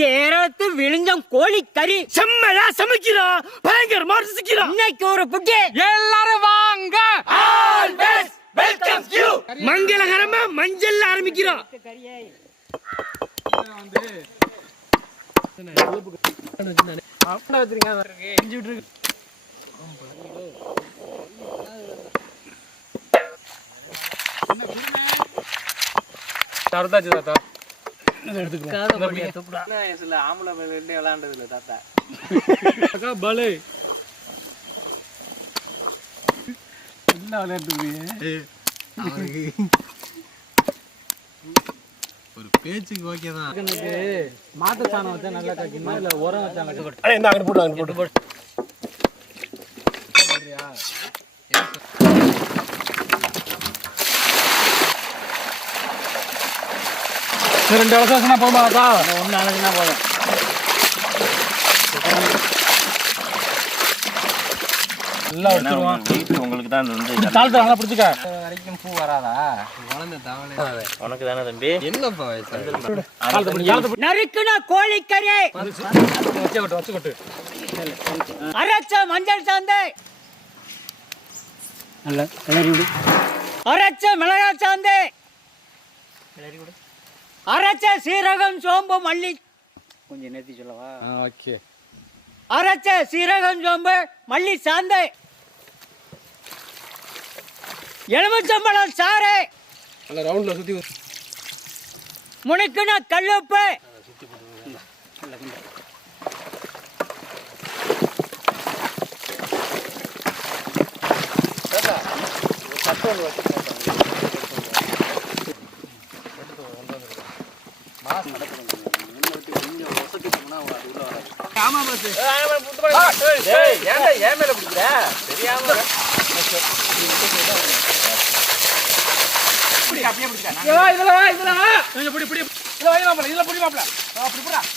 கேரளத்து விழுஞ்சம் கோழிக்கறி செம்மையா சமைக்கிறோம், பயங்கரமா ரசிக்கிறோம். இன்னைக்கு ஒரு புட்டி எல்லாரும் வாங்க. Always welcome you. மங்களகரமா மஞ்சள் ஆரம்பிக்கிறோம். ஒரு பேச்சுக்கு ஓகேதான். மாட்டு சாணம் வச்சா நல்லா காய்க்குமா இல்ல உரம் வச்சா நல்லா போட்டு ரெண்டு வருஷம் போகுமாக்கா? ஒன்னு அழகுனா போதும். எல்லாம் வச்சிருவான். உங்களுக்கு தான் வந்து காலத்தை நல்லா பிடிச்சிக்க. வரைக்கும் பூ வராதா? உனக்கு தானே தம்பி. என்னப்பா நறுக்குனா கோழிக்கறி, வச்சுக்கொட்டு. அரைச்ச மஞ்சள் சாந்து, நல்ல கிளறி விடு. அரைச்ச மிளகாய் சாந்து, அரைச்ச சீரகம் சோம்பு மல்லி, கொஞ்சம் நேர்த்தி சொல்லவா? ஓகே. அரைச்ச சீரகம் சோம்பு மல்லி சாந்து, எலுமிச்சம்பழம் சாறு, நல்ல ரவுண்ட்ல சுத்தி முனுக்குனா கல்லுப்பு,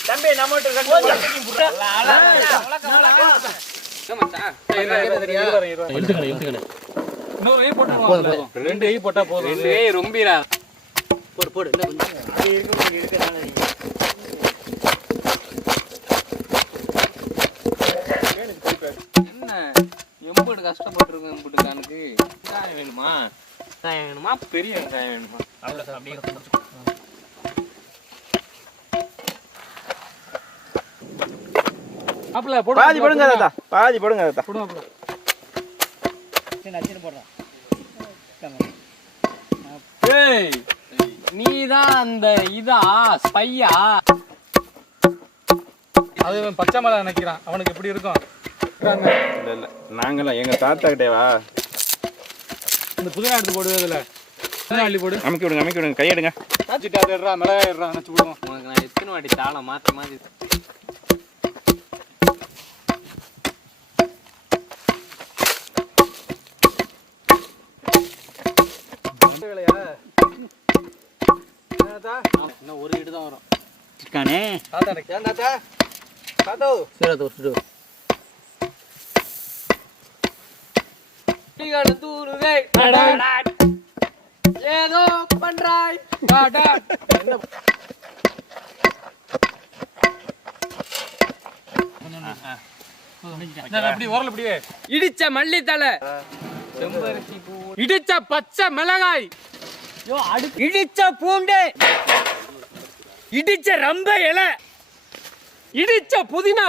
தம்பி நம்ம ரெண்டு கை போட்டா போதும். ரொம்பிரா போடு என்ன எம்புட்டு கஷ்டப்பட்டுருக்கோம். எம்புட்டு கணக்கு வெங்காயம் வேணுமா? வெங்காயம் வேணுமா? பெரிய வெங்காயம் வேணுமா? அப்படியே பாதி போடுங்க தாத்தா, பாதி போடுங்க தாத்தா. நீதான் அந்த இதா ஸ்பையா? அது பச்சை மலை நினைக்கிறான். அவனுக்கு எப்படி இருக்கும்? இல்ல இல்ல, நாங்களாம் எங்க தாத்தா கிட்டேவா. இந்த புதினா எடுத்து போடுவதில்ல, அள்ளி போடு. அமைக்க விடுங்க, கையெடுங்க. காய்ச்சிட்டு அதை எடுறா, மிளகாய் எடுறா, நினச்சி விடுவோம். உனக்கு நான் எத்தனை வாட்டி தாளை மாற்றி மாற்றி இன்னும் ஒரு இடு தான் வரும். சிக்கானே ஏதோ பண்றாய். இடிச்ச மல்லித்தலை, இடிச்ச பச்சை மிளகாய், இடிச்ச பூண்டு, இடிச்ச ரம்ப இலை, இடிச்ச புதினா,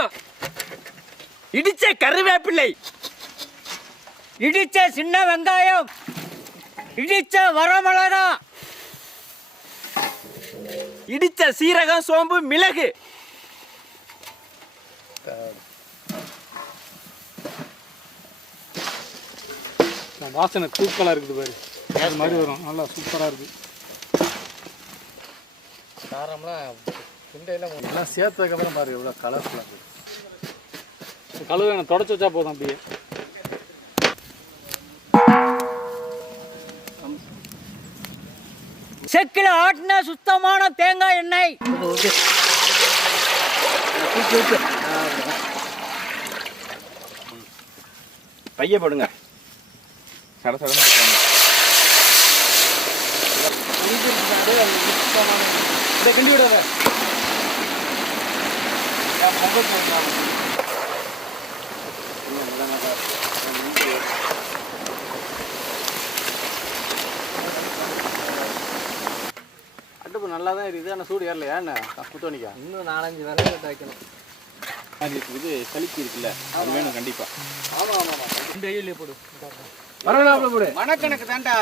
இடிச்ச கருவேப்பிள்ளை, இடிச்ச சின்ன வெங்காயம், இடிச்ச வரமிளகா, இடிச்ச சீரகம் சோம்பு மிளகு. வாசனை தூக்கலா இருக்குது பாரு. அது மாதிரி வரும். நல்லா சூப்பரா இருக்கு. எல்லாம் சேர்த்ததுக்கப்புறம் பாரு எவ்வளோ கலர்ஃபுல்லாக இருக்குது. கழுவு எனக்கு தொடச்சி வச்சா போதும். அப்படியே செக்கில ஆட்டின சுத்தமான தேங்காய் எண்ணெய், பைய போடுங்க. கிண்டி விடாத. பொங்கல் போடலாம். அடுப்பு நல்லா தான் இருக்குது, ஆனால் சூடு ஏறலையா என்ன குத்தோனிக்கா? இன்னும் 4-5 விறகு கட்ட வைக்கணும். இது சளிக்கு இருக்குல்ல, அது வேணும் கண்டிப்பா. ஆமாம் ஆமாம் ஆமாம். 2 ஐயிலே போடு. வரவேணாப்புல போடு. மணக்கணக்கு தாண்டா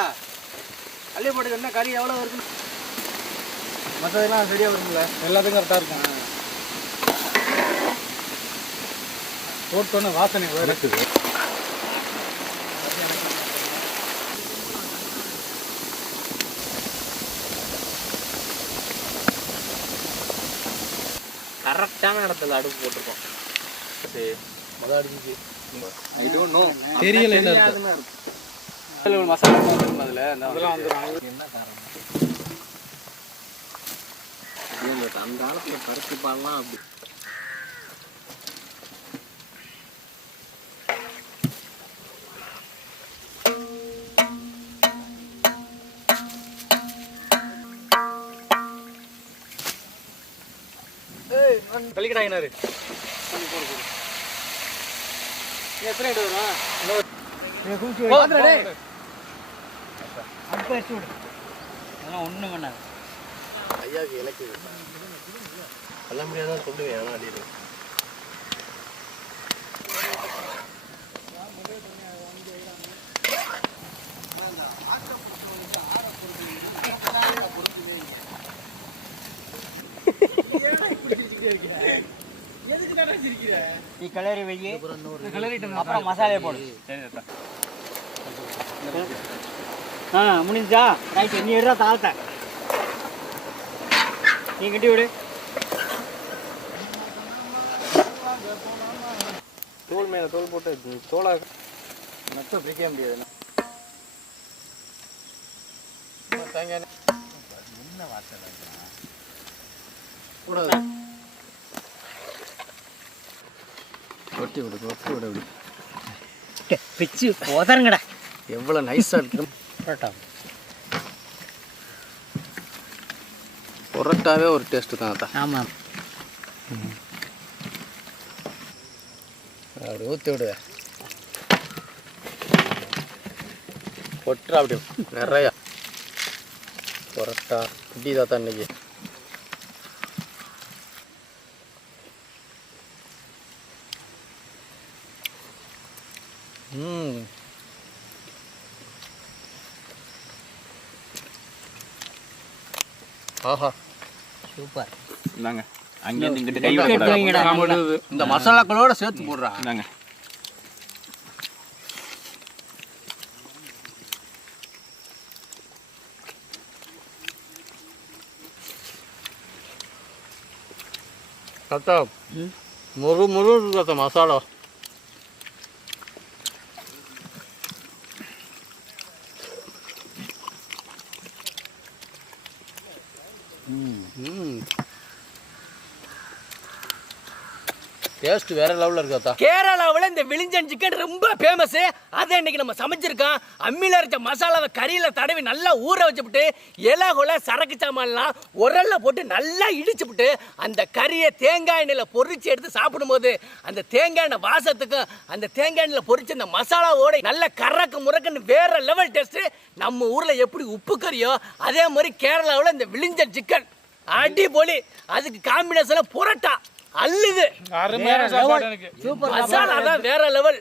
அள்ளி போட்டு என்ன கறி எவ்வளோ இருக்கு. மற்றதெல்லாம் சரியாக வருங்கள, எல்லாத்துக்கும் கரெக்டாக இருக்கும். போட்டோன்னே வாசனை இருக்குது. கரெக்டான இடத்துல அடுப்பு போட்டிருக்கோம். மொதல் அடிச்சு ஐ டோன்ட் நோ. தெரியல என்ன இருக்கு. மசாலா வந்துடும் அதில், அதெல்லாம் வந்துடும். என்ன காரணம்? அந்த காலத்துல பருத்தி பால்லாம் அப்படி. கலிக்கடாயினாரு எத்தனை இடம் வரும்? அடுப்பு வச்சு விடு, அதெல்லாம் ஒன்றும் பண்ணாது. ஐயாவுக்கு இலக்கு சொல்ல முடியாதான் சொல்லுவேன். ஆனால் அடியில் நீ கிளறி வை, அப்புறம் மசாலையை போடு. முடிஞ்சா ரைட்டு, நீ எடுறா தாழ்த்த, நீ கட்டி விடு. தோல் மேலே தோல் போட்டு தோலை நச்சம் பிரிக்க முடியாது. தேங்காய் என்ன வாசனை கூடாது. ஒட்டி விடு ஒட்டி விடு. அப்படி பிச்சு உதருங்கடா. எவ்வளோ நைஸாக இருக்கு. புரட்டாவே ஒரு டேஸ்ட்டு தான் அதான். ஆமாம், அப்படி ஊற்றி விடுவேன். பொட்டா அப்படி நிறையா புரட்டா இப்படி தான் இன்னைக்கு. ஆஹா சூப்பர். இந்தாங்க, அங்கேருந்து இங்கிட்டு கை வைக்கக்கூடாது. இந்த மசாலாக்களோட சேர்த்து போடுறா. இந்தாங்க. தாத்தா முரு முரு தாத்தா மசாலா. டேஸ்ட் வேற லெவலில் இருக்காத்தா. கேரளாவில் இந்த விழிஞ்சன் சிக்கன் ரொம்ப ஃபேமஸ். அதை இன்னைக்கு நம்ம சமைச்சிருக்கோம். அம்மியில் அரைச்ச மசாலாவை கறியில் தடவி நல்லா ஊற வச்சுவிட்டு இலை கொலை சரக்கு சாமான்லாம் உரல்ல போட்டு நல்லா இடிச்சுவிட்டு அந்த கறியை தேங்காய் எண்ணெயில் பொரிச்சு எடுத்து சாப்பிடும்போது அந்த தேங்காய் எண்ணெய் வாசத்துக்கும் அந்த தேங்காய் எண்ணெயில் பொரிச்சு அந்த மசாலாவோட நல்ல கறக்கு முறக்குன்னு வேற லெவல் டேஸ்ட்டு. நம்ம ஊரில் எப்படி உப்பு கறியோ அதே மாதிரி கேரளாவில் இந்த விழிஞ்சன் சிக்கன் அடிபொலி. அதுக்கு காம்பினேஷனில் புரோட்டா அல்லுது. அருமையான சாப்பாடு எனக்கு. மசாலா தான் வேற லெவல்.